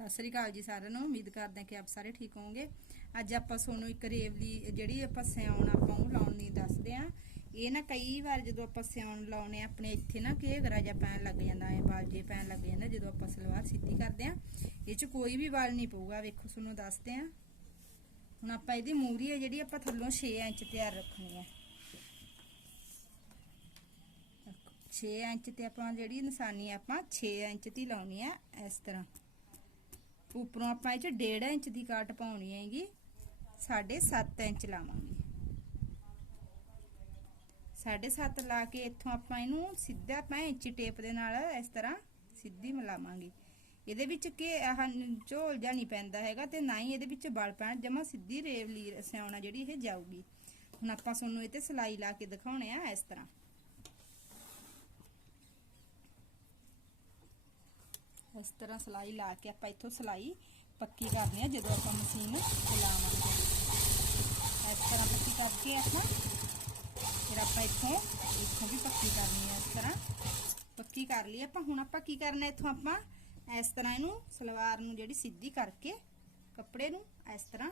ਸਤਿ ਸ੍ਰੀ ਅਕਾਲ ਜੀ ਸਾਰਿਆਂ ਨੂੰ। ਉਮੀਦ ਕਰਦੇ ਹਾਂ ਕਿ ਆਪ ਸਾਰੇ ਠੀਕ ਹੋਵੋਗੇ। ਅੱਜ ਆਪਾਂ ਤੁਹਾਨੂੰ ਇੱਕ ਰੇਵਲੀ ਜਿਹੜੀ ਆਪਾਂ ਸਿਆਉਣ ਆਪਾਂ ਉਹ ਲਾਉਣ ਦੱਸਦੇ ਆ ਇਹ ਨਾ ਕਈ ਵਾਰ ਜਦੋਂ ਆਪਾਂ ਸਿਆਉਣ ਲਾਉਣੇ ਆਪਣੇ ਇੱਥੇ ਨਾ ਘੇਗਰਾ ਜਿਹਾ ਪੈਣ ਲੱਗ ਜਾਂਦਾ ਹੈ ਵਾਲ ਜੇ ਪੈਣ ਲੱਗ ਜਾਂਦਾ ਜਦੋਂ ਆਪਾਂ ਸਲਵਾਰ ਸਿੱਧੀ ਕਰਦੇ ਆ ਇਹ ਚ ਕੋਈ ਵੀ ਵਾਲ ਨਹੀਂ ਪਊਗਾ, ਵੇਖੋ ਤੁਹਾਨੂੰ ਦੱਸਦੇ ਆ ਹੁਣ ਆਪਾਂ ਇਹਦੀ ਮੂਰੀ ਹੈ ਜਿਹੜੀ ਆਪਾਂ ਥੱਲੋਂ 6 ਇੰਚ ਤਿਆਰ ਰੱਖਣੀ ਹੈ। 6 ਇੰਚ ਤੇ ਆਪਾਂ ਜਿਹੜੀ ਨਿਸ਼ਾਨੀ ਆਪਾਂ 6 ਇੰਚ ਦੀ ਲਾਉਣੀ ਆ ਇਸ ਤਰ੍ਹਾਂ। ਉੱਪਰੋਂ ਆਪਾਂ ਇਹ ਚ 1.5 ਇੰਚ ਦੀ ਕਾਟ ਪਾਉਣੀ ਹੈਗੀ। 7.5 ਇੰਚ ਲਾਵਾਂਗੇ। 7.5 ਲਾ ਕੇ ਇੱਥੋਂ ਆਪਾਂ ਇਹਨੂੰ ਸਿੱਧਾ ਆਪਾਂ ਇੰਚੀ ਟੇਪ ਦੇ ਨਾਲ ਇਸ ਤਰ੍ਹਾਂ ਸਿੱਧੀ ਮਿਲਾਵਾਂਗੇ। ਇਹਦੇ ਵਿੱਚ ਕਿ ਆਹ ਝੋਲ ਜਾਂ ਨਹੀਂ ਪੈਂਦਾ ਹੈਗਾ ਤੇ ਨਾ ਹੀ ਇਹਦੇ ਵਿੱਚ ਬਲ ਪੈਣ, ਜਮਾ ਸਿੱਧੀ ਰੇਵਲੀ ਸਿਆਉਣਾ ਜਿਹੜੀ ਇਹ ਜਾਊਗੀ। ਹੁਣ ਆਪਾਂ ਤੁਹਾਨੂੰ ਇਹ ਤੇ ਸਲਾਈ ਲਾ ਕੇ ਦਿਖਾਉਣੇ ਆ ਇਸ ਤਰ੍ਹਾਂ। ਇਸ ਤਰ੍ਹਾਂ ਸਲਾਈ ਲਾ ਕੇ ਆਪਾਂ ਇੱਥੋਂ ਸਲਾਈ ਪੱਕੀ ਕਰਨੀ ਆ ਜਦੋਂ ਆਪਾਂ ਮਸ਼ੀਨ ਚਲਾਵਾਂਗੇ ਇਸ ਤਰ੍ਹਾਂ ਪੱਕੀ ਕਰਕੇ ਆਪਾਂ, ਫਿਰ ਆਪਾਂ ਇੱਥੋਂ ਇੱਥੋਂ ਵੀ ਪੱਕੀ ਕਰਨੀ ਆ ਇਸ ਤਰ੍ਹਾਂ। ਪੱਕੀ ਕਰ ਲਈ ਆਪਾਂ, ਹੁਣ ਆਪਾਂ ਕੀ ਕਰਨਾ ਇੱਥੋਂ ਆਪਾਂ? ਇਸ ਤਰ੍ਹਾਂ ਇਹਨੂੰ ਸਲਵਾਰ ਨੂੰ ਜਿਹੜੀ ਸਿੱਧੀ ਕਰਕੇ ਕੱਪੜੇ ਨੂੰ ਇਸ ਤਰ੍ਹਾਂ।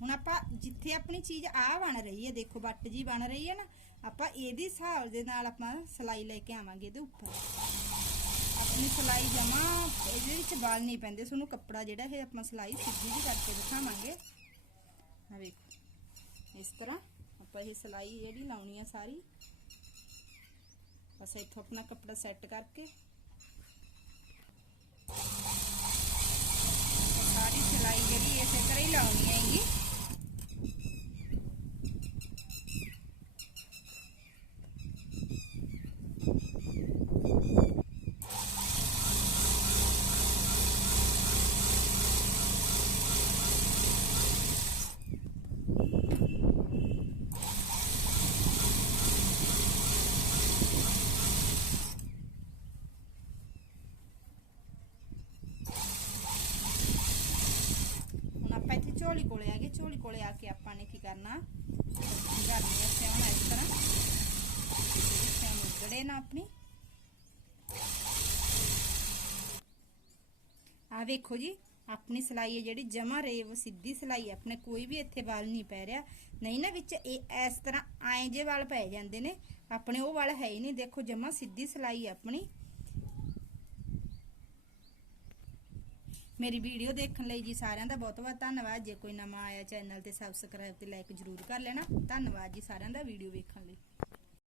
ਹੁਣ ਆਪਾਂ ਜਿੱਥੇ ਆਪਣੀ ਚੀਜ਼ ਆ ਬਣ ਰਹੀ ਹੈ, ਦੇਖੋ ਬੱਟ ਜੀ ਬਣ ਰਹੀ ਹੈ ਨਾ ਆਪਾਂ ਇਹਦੇ ਹਿਸਾਬ ਦੇ ਨਾਲ ਆਪਾਂ ਸਲਾਈ ਲੈ ਕੇ ਆਵਾਂਗੇ ਇਹਦੇ ਉੱਪਰ। ਆਪਣੀ ਸਲਾਈ ਜਮਾ ਇਹਦੇ ਵਿੱਚ ਵਾਲ ਨਹੀਂ ਪੈਂਦੇ, ਤੁਹਾਨੂੰ ਕੱਪੜਾ ਜਿਹੜਾ ਇਹ ਆਪਾਂ ਸਲਾਈ ਸਿੱਧੀ ਵੀ ਕਰਕੇ ਦਿਖਾਵਾਂਗੇ। ਆ ਵੇਖੋ, ਇਸ ਤਰ੍ਹਾਂ ਆਪਾਂ ਇਹ ਸਲਾਈ ਜਿਹੜੀ ਲਾਉਣੀ ਆ ਸਾਰੀ, ਬਸ ਇੱਥੋਂ ਆਪਣਾ ਕੱਪੜਾ ਸੈੱਟ ਕਰਕੇ। ਸਾਰੀ ਸਲਾਈ ਜਿਹੜੀ ਇਸੇ ਤਰ੍ਹਾਂ ਹੀ ਲਾਉਣੀ ਹੈਗੀ ਹੁਣ ਆਪਾਂ ਇੱਥੇ ਝੋਲੀ ਕੋਲੇ ਆ ਗਏ ਝੋਲੀ ਕੋਲੇ ਆ ਕੇ ਆਪਾਂ ਨੇ ਕੀ ਕਰਨਾ? ਕੀ ਕਰਨੀ ਹੈ ਇਸ ਤਰ੍ਹਾਂ। ਸਿਆਉਣ ਉਗੜੇ ਨਾ ਆਪਣੀ। ਆ ਵੇਖੋ ਜੀ, ਆਪਣੀ ਸਲਾਈ ਹੈ ਜਿਹੜੀ, ਜਮਾ ਰੇਵ ਸਿੱਧੀ ਸਲਾਈ ਹੈ। ਆਪਣੇ ਕੋਈ ਵੀ ਇੱਥੇ ਵਾਲ ਨਹੀਂ ਪੈ ਰਿਹਾ। ਨਹੀਂ ਨਾ ਵਿੱਚ ਇਹ ਇਸ ਤਰ੍ਹਾਂ ਐਂ ਜੇ ਵਾਲ ਪੈ ਜਾਂਦੇ ਨੇ। ਆਪਣੇ ਉਹ ਵਾਲ ਹੈ ਹੀ ਨਹੀਂ। ਦੇਖੋ, ਜਮਾ ਸਿੱਧੀ ਸਲਾਈ ਆਪਣੀ। ਮੇਰੀ ਵੀਡੀਓ ਦੇਖਣ ਲਈ ਜੀ ਸਾਰਿਆਂ ਦਾ ਬਹੁਤ ਬਹੁਤ ਧੰਨਵਾਦ। ਜੇ ਕੋਈ ਨਵਾਂ ਆਇਆ ਚੈਨਲ ਤੇ ਸਬਸਕ੍ਰਾਈਬ ਤੇ ਲਾਈਕ ਜ਼ਰੂਰ ਕਰ ਲੈਣਾ। ਧੰਨਵਾਦ ਜੀ ਸਾਰਿਆਂ ਦਾ ਵੀਡੀਓ ਵੇਖਣ ਲਈ।